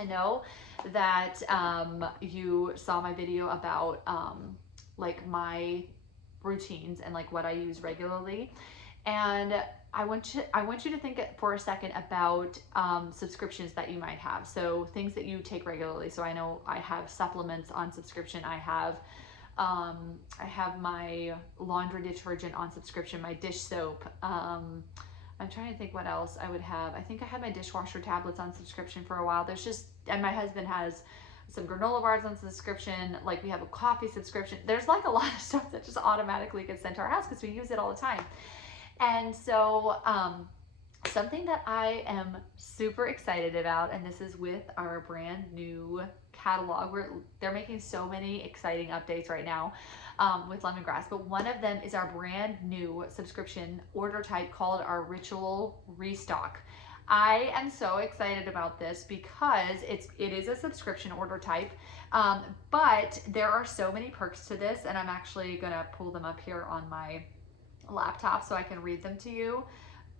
I know that you saw my video about like my routines and like what I use regularly. And I want you to think for a second about subscriptions that you might have. So things that you take regularly. So I know I have supplements on subscription. I have my laundry detergent on subscription, my dish soap. I'm trying to think what else I would have. I think I had my dishwasher tablets on subscription for a while. There's just, and my husband has some granola bars on subscription. Like we have a coffee subscription. There's like a lot of stuff that just automatically gets sent to our house because we use it all the time. And so, something that I am super excited about, and this is with our brand new catalog. They're making so many exciting updates right now with Lemongrass, but one of them is our brand new subscription order type called our Ritual Restock. I am so excited about this because it is a subscription order type, but there are so many perks to this, and I'm actually gonna pull them up here on my laptop so I can read them to you.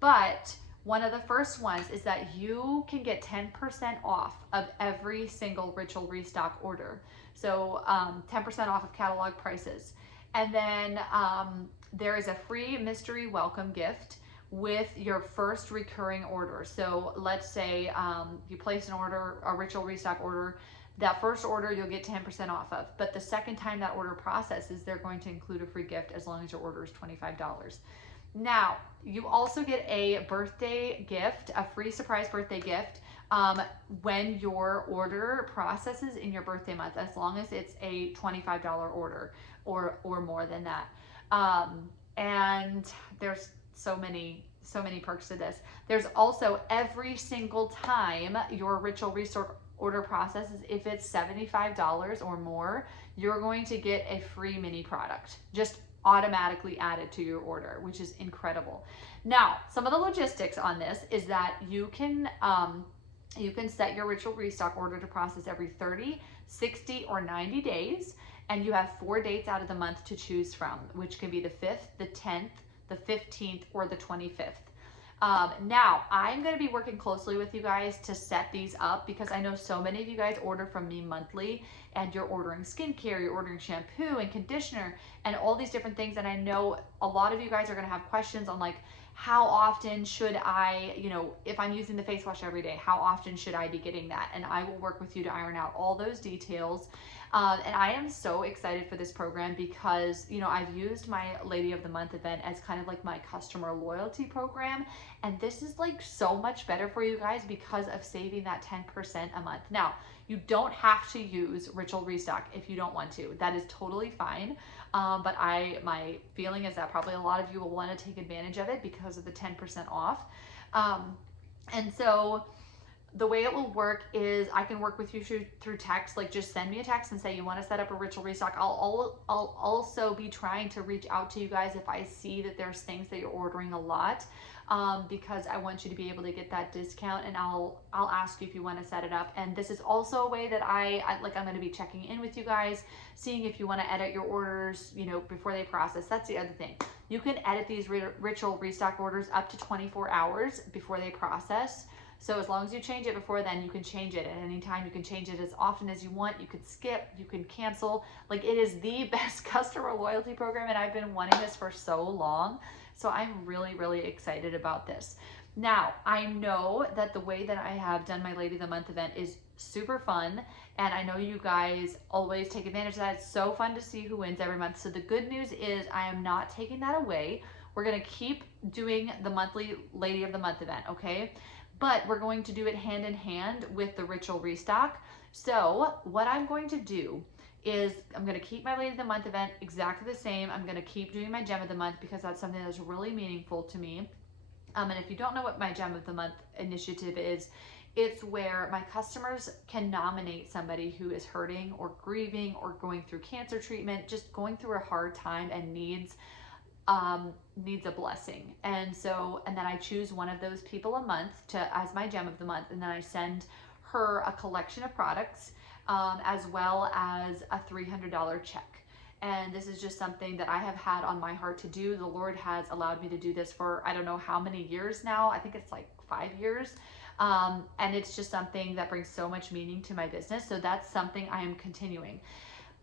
But one of the first ones is that you can get 10% off of every single Ritual Restock order. So 10% off of catalog prices. And then there is a free mystery welcome gift with your first recurring order. So let's say you place an order, a Ritual Restock order. That first order you'll get 10% off of, but the second time that order processes, they're going to include a free gift as long as your order is $25. Now, you also get a birthday gift, a free surprise birthday gift when your order processes in your birthday month, as long as it's a $25 order or more than that. And there's so many perks to this. There's also every single time your Ritual Restock order processes, if it's $75 or more, you're going to get a free mini product just automatically added to your order, which is incredible. Now, some of the logistics on this is that you can set your Ritual Restock order to process every 30, 60, or 90 days, and you have 4 dates out of the month to choose from, which can be the 5th, the 10th, the 15th, or the 25th. Now, I'm going to be working closely with you guys to set these up because I know so many of you guys order from me monthly and you're ordering skincare, you're ordering shampoo and conditioner and all these different things. And I know a lot of you guys are going to have questions on like, how often should I, if I'm using the face wash every day, how often should I be getting that? And I will work with you to iron out all those details. And I am so excited for this program because, I've used my Lady of the Month event as kind of like my customer loyalty program. And this is like so much better for you guys because of saving that 10% a month. Now, you don't have to use Ritual Restock if you don't want to. That is totally fine. But my feeling is that probably a lot of you will want to take advantage of it because of the 10% off. And so the way it will work is I can work with you through text. Like just send me a text and say you want to set up a Ritual Restock. I'll also be trying to reach out to you guys if I see that there's things that you're ordering a lot, because I want you to be able to get that discount, and I'll ask you if you want to set it up. And this is also a way that I'm going to be checking in with you guys, seeing if you want to edit your orders, before they process. That's the other thing. You can edit these Ritual Restock orders up to 24 hours before they process. So as long as you change it before then, you can change it at any time. You can change it as often as you want. You can skip, you can cancel. Like, it is the best customer loyalty program, and I've been wanting this for so long. So I'm really, really excited about this. Now, I know that the way that I have done my Lady of the Month event is super fun, and I know you guys always take advantage of that. It's so fun to see who wins every month. So the good news is I am not taking that away. We're going to keep doing the monthly Lady of the Month event, okay? But we're going to do it hand in hand with the Ritual Restock. So what I'm going to do is I'm going to keep my Lady of the Month event exactly the same. I'm going to keep doing my Gem of the Month because that's something that's really meaningful to me. And if you don't know what my Gem of the Month initiative is, it's where my customers can nominate somebody who is hurting or grieving or going through cancer treatment, just going through a hard time and needs a blessing. And then I choose one of those people a month as my Gem of the Month, and then I send her a collection of products, as well as a $300 check. And this is just something that I have had on my heart to do. The Lord has allowed me to do this for I don't know how many years now. I think it's like 5 years. And it's just something that brings so much meaning to my business. So that's something I am continuing.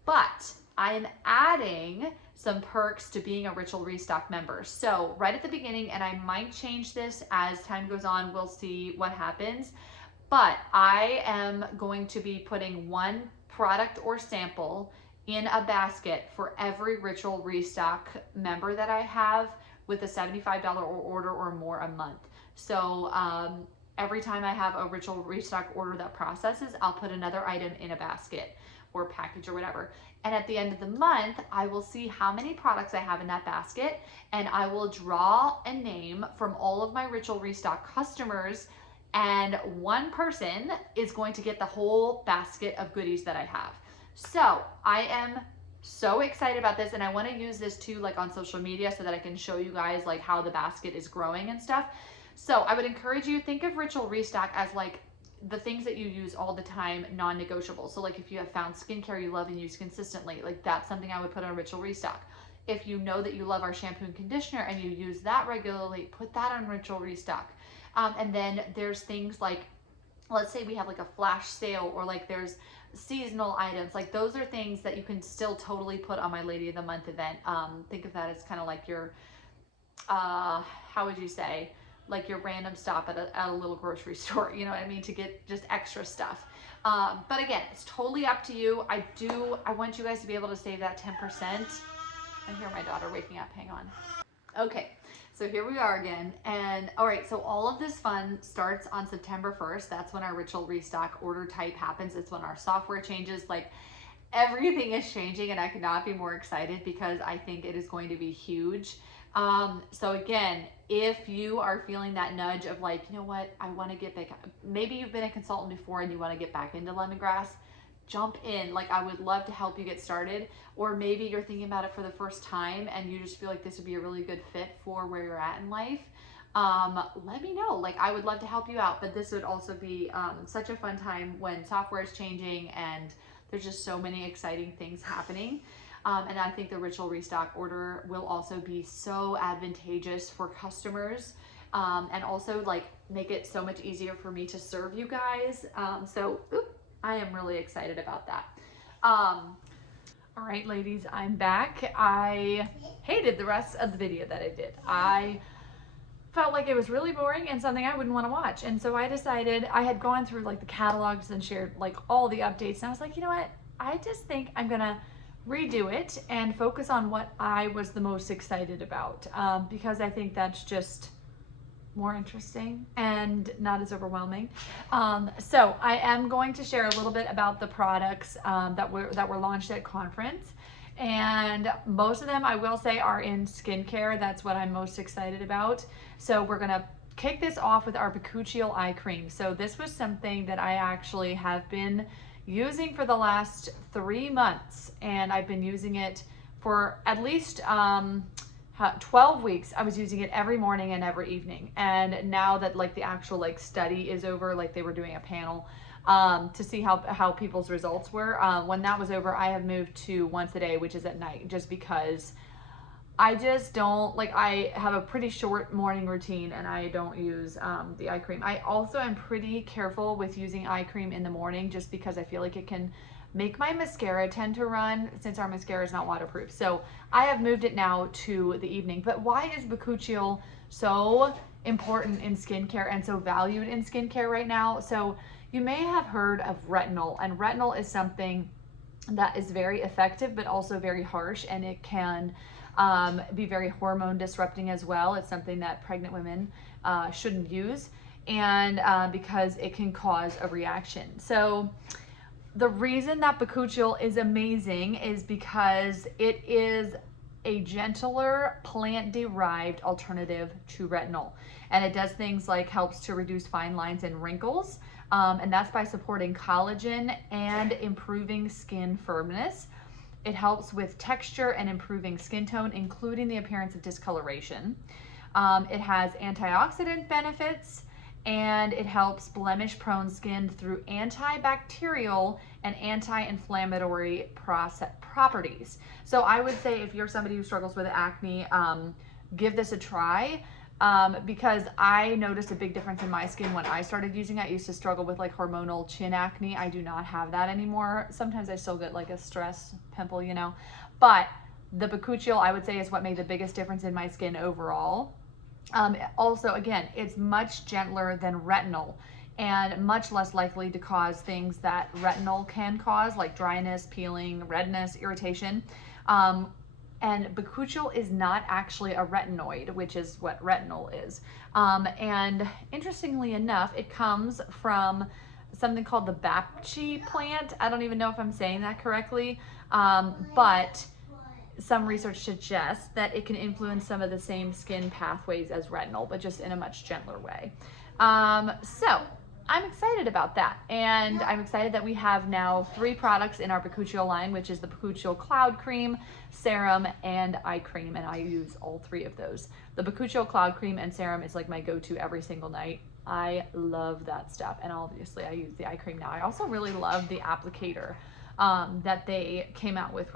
But I am adding some perks to being a Ritual Restock member. So right at the beginning, and I might change this as time goes on, we'll see what happens. But I am going to be putting one product or sample in a basket for every Ritual Restock member that I have with a $75 order or more a month. So every time I have a Ritual Restock order that processes, I'll put another item in a basket or package or whatever. And at the end of the month, I will see how many products I have in that basket, and I will draw a name from all of my Ritual Restock customers, and one person is going to get the whole basket of goodies that I have. So I am so excited about this, and I want to use this too, like on social media, so that I can show you guys like how the basket is growing and stuff. So I would encourage you, think of Ritual Restock as like the things that you use all the time, non-negotiable. So like if you have found skincare you love and use consistently, like that's something I would put on Ritual Restock. If you know that you love our shampoo and conditioner and you use that regularly, put that on Ritual Restock. And then there's things like, let's say we have like a flash sale, or like there's seasonal items, like those are things that you can still totally put on my Lady of the Month event. Think of that as kind of like your, how would you say, like your random stop at a little grocery store, you know what I mean, to get just extra stuff. But again, it's totally up to you. I want you guys to be able to save that 10%. I hear my daughter waking up, hang on. Okay, so here we are again. And all right, so all of this fun starts on September 1st. That's when our Ritual Restock order type happens. It's when our software changes. Like everything is changing, and I could not be more excited because I think it is going to be huge. So again, if you are feeling that nudge of like, you know what, I want to get back, maybe you've been a consultant before and you want to get back into lemongrass, jump in. Like I would love to help you get started. Or maybe you're thinking about it for the first time and you just feel like this would be a really good fit for where you're at in life. Let me know. Like I would love to help you out, but this would also be such a fun time when software is changing and there's just so many exciting things happening. And I think the Ritual Restock order will also be so advantageous for customers, and also like make it so much easier for me to serve you guys. I am really excited about that. All right, ladies, I'm back. I hated the rest of the video that I did. I felt like it was really boring and something I wouldn't want to watch. And so I decided, I had gone through like the catalogs and shared like all the updates. And I was like, you know what? I just think I'm gonna redo it and focus on what I was the most excited about, because I think that's just more interesting and not as overwhelming. So I am going to share a little bit about the products that were launched at conference, and most of them, I will say, are in skincare. That's what I'm most excited about. So we're gonna kick this off with our Bakuchiol eye cream. So this was something that I actually have been using for the last 3 months, and I've been using it for at least 12 weeks. I was using it every morning and every evening, and now that like the actual like study is over, like they were doing a panel to see how people's results were, when that was over, I have moved to once a day, which is at night, just because I just don't, like, I have a pretty short morning routine and I don't use the eye cream. I also am pretty careful with using eye cream in the morning just because I feel like it can make my mascara tend to run, since our mascara is not waterproof. So I have moved it now to the evening. But why is Bakuchiol so important in skincare and so valued in skincare right now? So you may have heard of retinol, and retinol is something that is very effective but also very harsh, and it can be very hormone disrupting as well. It's something that pregnant women shouldn't use, and because it can cause a reaction. So the reason that Bakuchiol is amazing is because it is a gentler plant-derived alternative to retinol, and it does things like helps to reduce fine lines and wrinkles, and that's by supporting collagen and improving skin firmness. It helps with texture and improving skin tone, including the appearance of discoloration. It has antioxidant benefits, and it helps blemish-prone skin through antibacterial and anti-inflammatory properties. So I would say if you're somebody who struggles with acne, give this a try. because I noticed a big difference in my skin when I started using it. I used to struggle with like hormonal chin acne. I do not have that anymore. Sometimes I still get like a stress pimple, you know, but the Bakuchiol, I would say, is what made the biggest difference in my skin overall. Also, again, it's much gentler than retinol and much less likely to cause things that retinol can cause, like dryness, peeling, redness, irritation. And Bakuchiol is not actually a retinoid, which is what retinol is. And interestingly enough, it comes from something called the bapchi plant. I don't even know if I'm saying that correctly, but some research suggests that it can influence some of the same skin pathways as retinol, but just in a much gentler way. So I'm excited about that. And I'm excited that we have now 3 products in our Bakuchiol line, which is the Bakuchiol Cloud Cream, Serum, and Eye Cream. And I use all 3 of those. The Bakuchiol Cloud Cream and Serum is like my go-to every single night. I love that stuff. And obviously I use the eye cream now. I also really love the applicator that they came out with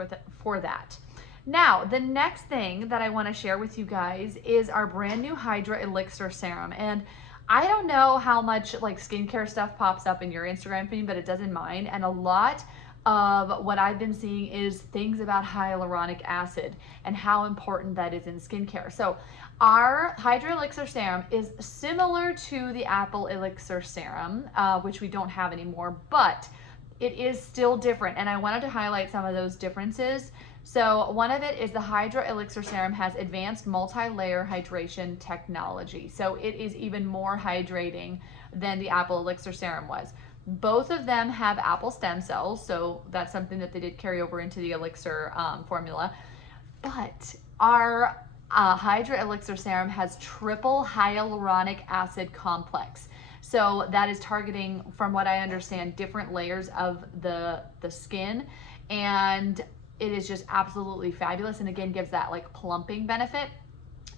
for that. Now, the next thing that I want to share with you guys is our brand new Hydra Elixir Serum. And I don't know how much like skincare stuff pops up in your Instagram feed, but it does in mine. And a lot of what I've been seeing is things about hyaluronic acid and how important that is in skincare. So our Hydra Elixir Serum is similar to the Apple Elixir Serum, which we don't have anymore, but it is still different. And I wanted to highlight some of those differences. So one of it is the Hydra Elixir Serum has advanced multi-layer hydration technology. So it is even more hydrating than the Apple Elixir Serum was. Both of them have apple stem cells, so that's something that they did carry over into the Elixir formula. But our Hydra Elixir Serum has triple hyaluronic acid complex. So that is targeting, from what I understand, different layers of the skin, and it is just absolutely fabulous, and again gives that like plumping benefit.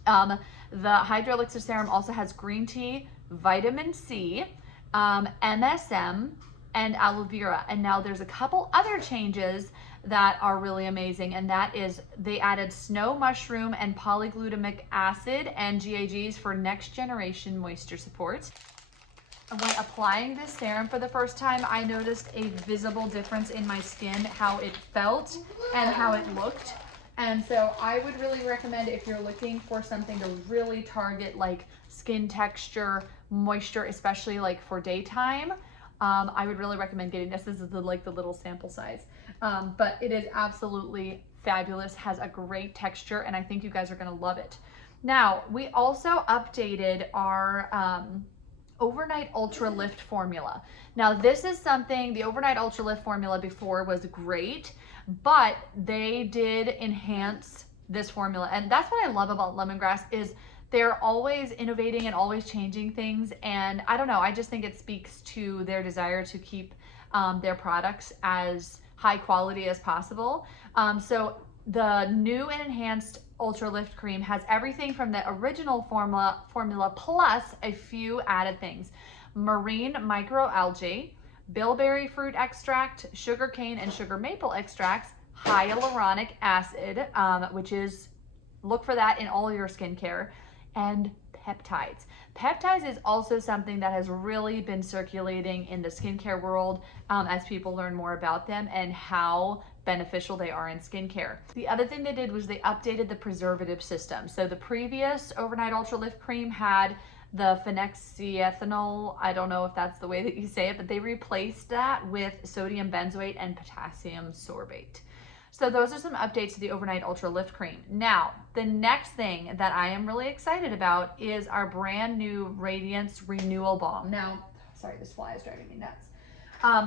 The Hydra Elixir Serum also has green tea, vitamin C, MSM, and aloe vera. And now there's a couple other changes that are really amazing, and that is they added snow mushroom and polyglutamic acid and GAGs for next generation moisture support. And when applying this serum for the first time, I noticed a visible difference in my skin, how it felt and how it looked. And so I would really recommend, if you're looking for something to really target like skin texture, moisture, especially like for daytime, I would really recommend getting this. This is the little sample size. But it is absolutely fabulous, has a great texture, and I think you guys are gonna love it. Now, we also updated our Overnight Ultra Lift formula. Now this is something, the Overnight Ultra Lift formula before was great, but they did enhance this formula. And that's what I love about lemongrass, is they're always innovating and always changing things. And I don't know, I just think it speaks to their desire to keep their products as high quality as possible. So the new and enhanced Ultra Lift Cream has everything from the original formula plus a few added things: marine microalgae, bilberry fruit extract, sugar cane and sugar maple extracts, hyaluronic acid, which is, look for that in all your skincare, and peptides. Peptides is also something that has really been circulating in the skincare world as people learn more about them and how beneficial they are in skincare. The other thing they did was they updated the preservative system. So the previous Overnight Ultra Lift Cream had the phenexyethanol, I don't know if that's the way that you say it, but they replaced that with sodium benzoate and potassium sorbate. So those are some updates to the Overnight Ultra Lift Cream. Now, the next thing that I am really excited about is our brand new Radiance Renewal Balm. Now, sorry, this fly is driving me nuts.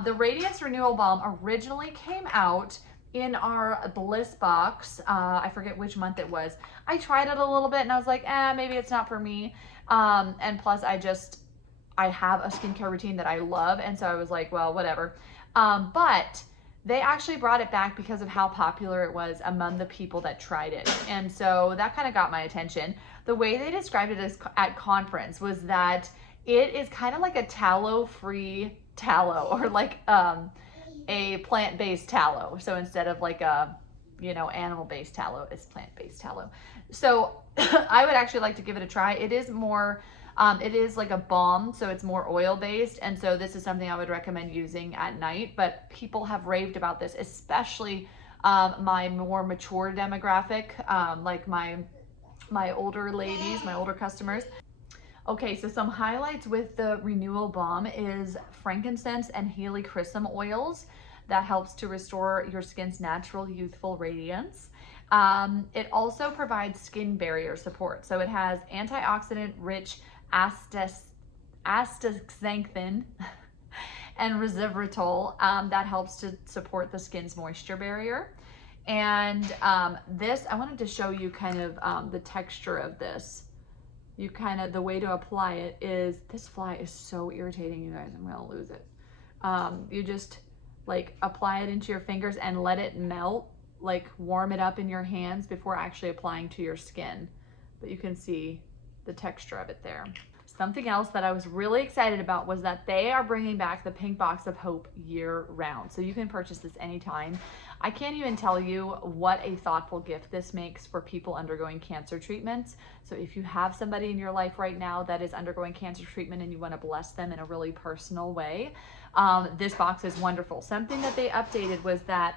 The Radiance Renewal Balm originally came out in our Bliss box. I forget which month it was. I tried it a little bit and I was like, maybe it's not for me. And plus I have a skincare routine that I love. And so I was like, well, whatever. But they actually brought it back because of how popular it was among the people that tried it. And so that kind of got my attention. The way they described it at conference was that it is kind of like a tallow-free tallow, or like a plant-based tallow. So instead of like a you know, animal-based tallow, it's plant-based tallow. So I would actually like to give it a try. It is more, it is like a balm, so it's more oil-based, and so this is something I would recommend using at night, but people have raved about this, especially my more mature demographic, like my older ladies, my older customers. Okay, so some highlights with the Renewal Balm is frankincense and helichrysum oils. That helps to restore your skin's natural youthful radiance. It also provides skin barrier support. So it has antioxidant-rich astaxanthin and resveratrol that helps to support the skin's moisture barrier. And this, I wanted to show you kind of the texture of this. You kind of, the way to apply it is, this fly is so irritating, you guys, I'm gonna lose it. You just like apply it into your fingers and let it melt, like warm it up in your hands before actually applying to your skin. But you can see the texture of it there. Something else that I was really excited about was that they are bringing back the Pink Box of Hope year round. So you can purchase this anytime. I can't even tell you what a thoughtful gift this makes for people undergoing cancer treatments. So if you have somebody in your life right now that is undergoing cancer treatment and you want to bless them in a really personal way, this box is wonderful. Something that they updated was that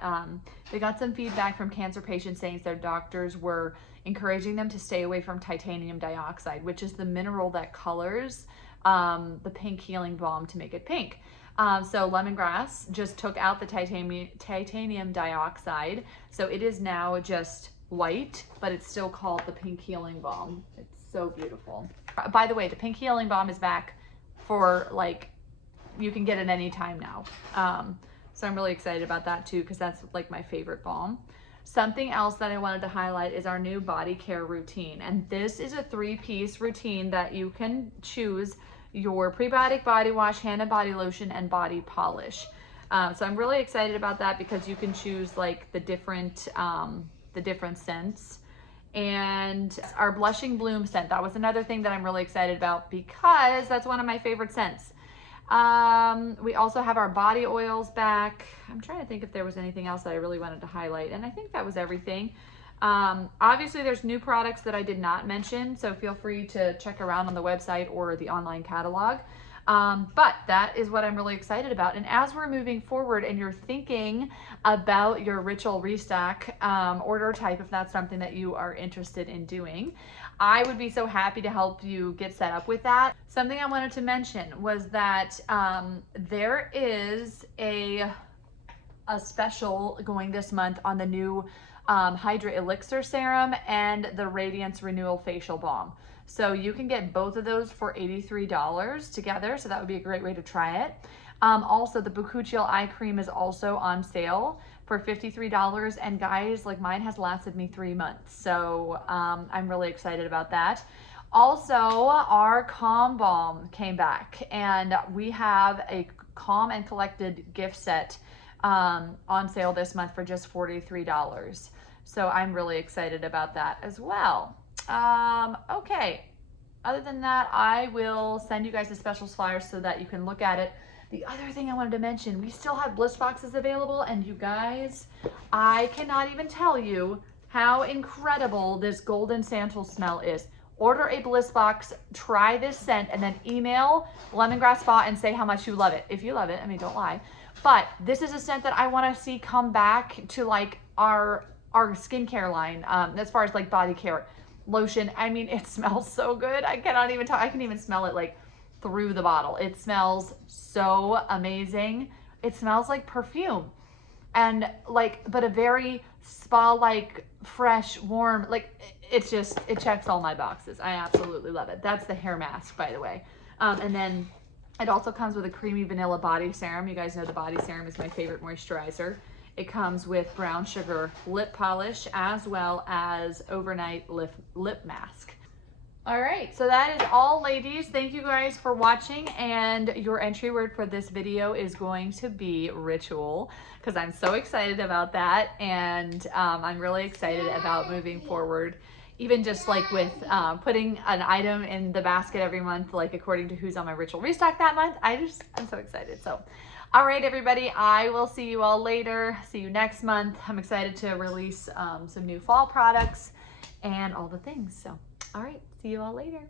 they got some feedback from cancer patients saying their doctors were encouraging them to stay away from titanium dioxide, which is the mineral that colors the pink healing balm to make it pink. So lemongrass just took out the titanium dioxide, so it is now just white, but it's still called the Pink Healing Balm. It's so beautiful. By the way, the Pink Healing Balm is back for, like, you can get it anytime now. So I'm really excited about that too, because that's like my favorite balm. Something else that I wanted to highlight is our new body care routine. And this is a 3-piece routine that you can choose your prebiotic body wash, hand and body lotion, and body polish. So I'm really excited about that because you can choose like the different scents. And our Blushing Bloom scent, that was another thing that I'm really excited about because that's one of my favorite scents. We also have our body oils back. I'm trying to think if there was anything else that I really wanted to highlight, and I think that was everything. Obviously there's new products that I did not mention, so feel free to check around on the website or the online catalog. But that is what I'm really excited about. And as we're moving forward and you're thinking about your ritual restock order type, if that's something that you are interested in doing, I would be so happy to help you get set up with that. Something I wanted to mention was that there is a special going this month on the new Hydra Elixir Serum and the Radiance Renewal Facial Balm. So you can get both of those for $83 together, so that would be a great way to try it. Also, the Bakuchiol Eye Cream is also on sale for $53, and guys, like, mine has lasted me 3 months, so I'm really excited about that. Also, our Calm Balm came back, and we have a Calm and Collected gift set on sale this month for just $43. So I'm really excited about that as well. Okay, other than that, I will send you guys the specials flyer so that you can look at it. The other thing I wanted to mention, we still have bliss boxes available, and you guys, I cannot even tell you how incredible this golden sandal smell is. Order a bliss box, try this scent, and then email Lemongrass Spa and say how much you love it. If you love it, I mean, don't lie. But this is a scent that I want to see come back to like our skincare line, as far as like body care lotion. I mean, it smells so good. I cannot even talk. I can even smell it like through the bottle. It smells so amazing. It smells like perfume, and like, but a very spa-like, fresh, warm, like, it's just, it checks all my boxes. I absolutely love it. That's the hair mask, by the way. And then it also comes with a creamy vanilla body serum. You guys know the body serum is my favorite moisturizer. It comes with brown sugar lip polish as well as overnight lip mask. All right, so that is all, ladies. Thank you guys for watching, and your entry word for this video is going to be ritual, because I'm so excited about that, and I'm really excited about moving forward, even just like with putting an item in the basket every month, like according to who's on my ritual restock that month. I'm so excited. So All right, everybody, I will see you all later. See you next month. I'm excited to release some new fall products and all the things. So, all right, see you all later.